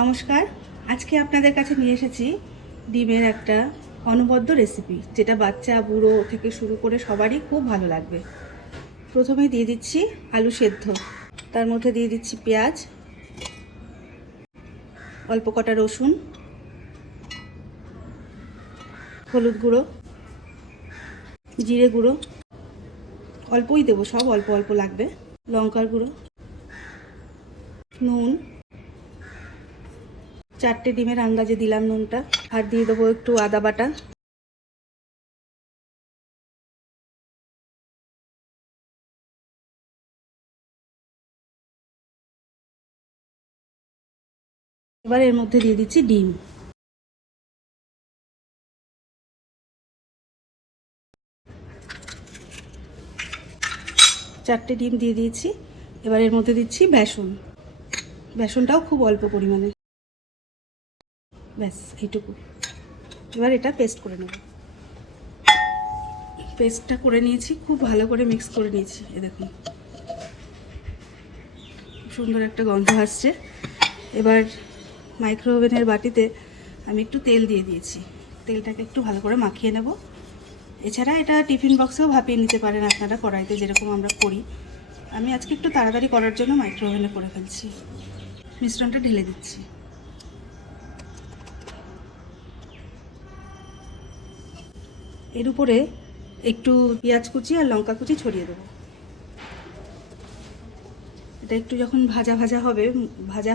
নমস্কার। আজকে আপনাদের কাছে নিয়ে এসেছি ডিমের একটা অনবদ্য রেসিপি, যেটা বাচ্চা বুড়ো থেকে শুরু করে সবারই খুব ভালো লাগবে। প্রথমে দিয়ে দিচ্ছি আলু সেদ্ধ, তার মধ্যে দিয়ে দিচ্ছি পেঁয়াজ, অল্প কটা রসুন, হলুদ গুঁড়ো, জিরে গুঁড়ো, অল্পই দেবো, সব অল্প অল্প লাগবে, লঙ্কার গুঁড়ো, নুন, 4টে ডিমের আন্দাজে দিলাম নুনটা, আর দিয়ে দেবো একটু আদা বাটা, এবার এর মধ্যে দিয়ে দিচ্ছি ডিম। চারটে ডিম দিয়ে দিয়েছি। এবার এর মধ্যে দিচ্ছি বেসন, বেসনটাও খুব অল্প পরিমাণে, ব্যাস এইটুকু। এবার এটা পেস্ট করে নেব। পেস্টটা করে নিয়েছি, খুব ভালো করে মিক্স করে নিয়েছি। এ দেখুন সুন্দর একটা গন্ধ আসছে। এবার মাইক্রো ওভেনের বাটিতে আমি একটু তেল দিয়ে দিয়েছি, তেলটাকে একটু ভালো করে মাখিয়ে নেব। এছাড়া এটা টিফিন বক্সেও ভাপিয়ে নিতে পারেন আপনারা, কড়াইতে যেরকম আমরা করি। আমি আজকে একটু তাড়াতাড়ি করার জন্য মাইক্রো ওভেনে করে ফেলছি। মিশ্রণটা ঢেলে দিচ্ছি। এর উপরে একটু পেঁয়াজ কুচি আর লঙ্কা কুচি ছড়িয়ে দেবো। এটা একটু যখন ভাজা ভাজা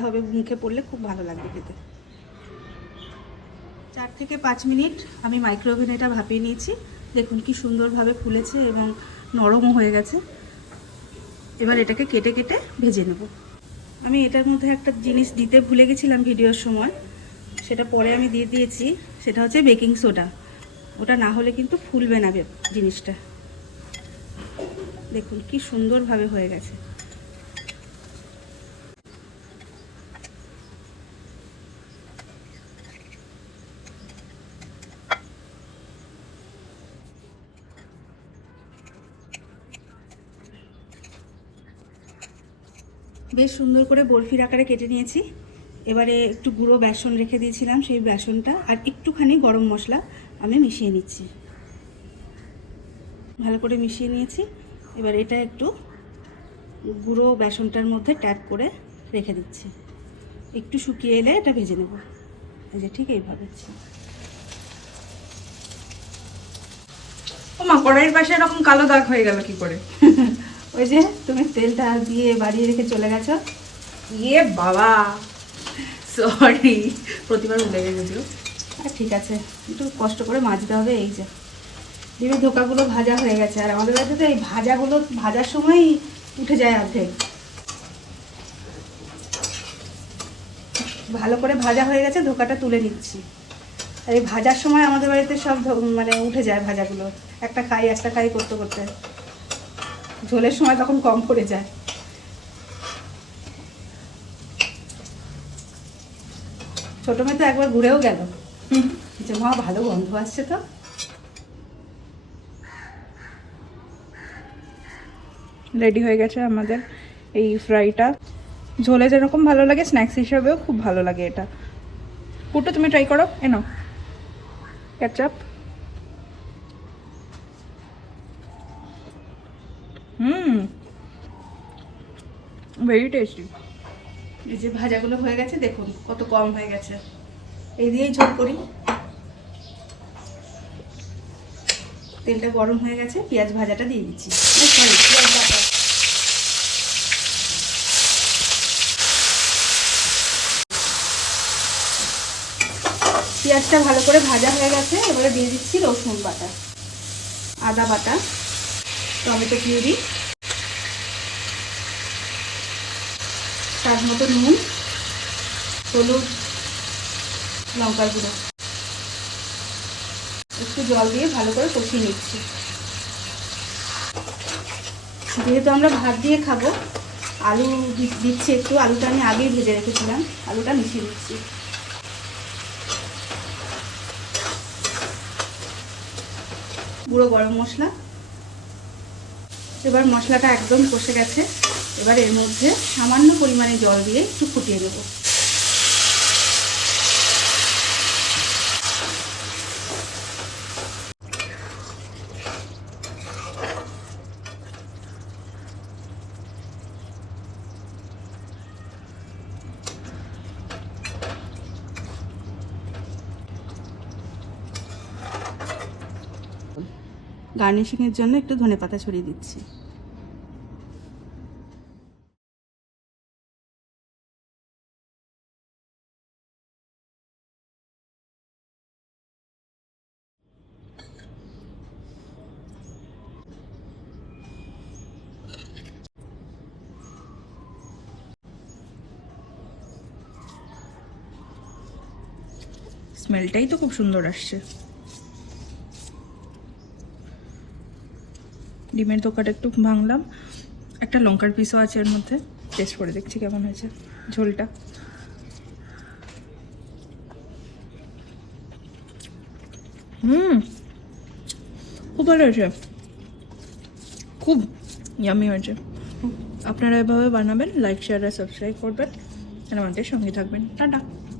হবে মুখে পড়লে খুব ভালো লাগবে খেতে। 4 থেকে 5 মিনিট আমি মাইক্রো ওভেনে এটা ভাপিয়ে নিয়েছি। দেখুন কি সুন্দরভাবে ফুলেছে এবং নরমও হয়ে গেছে। এবার এটাকে কেটে কেটে ভেজে নেব। আমি এটার মধ্যে একটা জিনিস দিতে ভুলে গেছিলাম ভিডিওর সময়, সেটা পরে আমি দিয়ে দিয়েছি। সেটা হচ্ছে বেকিং সোডা। ওটা না হলে কিন্তু ফুলবে না জিনিসটা। দেখুন কি সুন্দরভাবে হয়ে গেছে। বেশ সুন্দর করে বরফির আকারে কেটে নিয়েছি। এবারে একটু গুঁড়ো বেসন রেখে দিয়েছিলাম, সেই বেসনটা আর একটুখানি গরম মশলা আমি মিশিয়ে নিচ্ছি। ভালো করে মিশিয়ে নিয়েছি। এবার এটা একটু গুঁড়ো বেসনটার মধ্যে ট্যাপ করে রেখে দিচ্ছি। একটু শুকিয়ে এলে এটা ভেজে নেব। এই যে ঠিক এইভাবে। ও মা, কড়াইয়ের পাশে এরকম কালো দাগ হয়ে গেল কি করে? ওই যে তুমি তেলটা দিয়ে বাড়িয়ে রেখে চলে গেছো। ইয়ে বাবা, সরি, প্রতিবার লেগে গেছিল। ঠিক আছে, একটু কষ্ট করে মাজতে হবে। এই যে ডিমের ধোকাগুলো ভাজা হয়ে গেছে, আর আমাদের বাড়িতে তো এই ভাজাগুলো ভাজার সময়ই উঠে যায় অর্ধেক। ভালো করে ভাজা হয়ে গেছে, ধোকাটা তুলে নিচ্ছি। আর এই ভাজার সময় আমাদের বাড়িতে সব মানে উঠে যায় ভাজাগুলো, একটা খাই করতে করতে। ঝোলের সময় তখন কম পড়ে যায়। ছোট মেয়ে তো একবার ঘুরেও গেল যে মা ভালো গন্ধ আসছে তো। রেডি হয়ে গেছে আমাদের এই ফ্রাইটা। ঝোলে যেরকম ভালো লাগে, স্ন্যাক্স হিসাবেও খুব ভালো লাগে এটা। পুটু, তুমি ট্রাই করো, এনো কেচাপ। Very tasty. এই যে ভাজাগুলো হয়ে গেছে, দেখুন কত কম হয়ে গেছে। এই দিয়েই ঝোল করি। তেলটা গরম হয়ে গেছে, পেঁয়াজ ভাজাটা দিয়ে দিচ্ছি। পেঁয়াজটা ভালো করে ভাজা হয়ে গেছে। এবারে দিয়ে দিচ্ছি রসুন বাটা, আদা বাটা, টমেটো পিউরি, স্বাদ মতো নুন, হলুদ, লঙ্কার গুঁড়ো। একটু জল দিয়ে ভালো করে কষিয়ে নিচ্ছি। যেহেতু আমরা ভাত দিয়ে খাবো, আলু দিচ্ছি একটু। আলুটা আমি আগেই ভেজে রেখেছিলাম, আলুটা মিশিয়ে দিচ্ছি। গুঁড়ো গরম মশলা। এবার মশলাটা একদম কষে গেছে। এবার এর মধ্যে সামান্য পরিমাণে জল দিয়ে একটু ফুটিয়ে নেব। গার্নিশিংয়ের জন্য একটু ধনেপাতা ছড়িয়ে দিচ্ছি। স্মেলটাই তো খুব সুন্দর আসছে। ডিমের দোকাটা একটু ভাঙলাম, একটা লঙ্কার পিসও আছে এর মধ্যে। টেস্ট করে দেখছি কেমন হয়েছে ঝোলটা। খুব ভালো হয়েছে, খুব ইয়ামি হয়েছে। আপনারা এভাবে বানাবেন, লাইক শেয়ার আর সাবস্ক্রাইব করবেন আর আমাদের সঙ্গে থাকবেন। টাটা।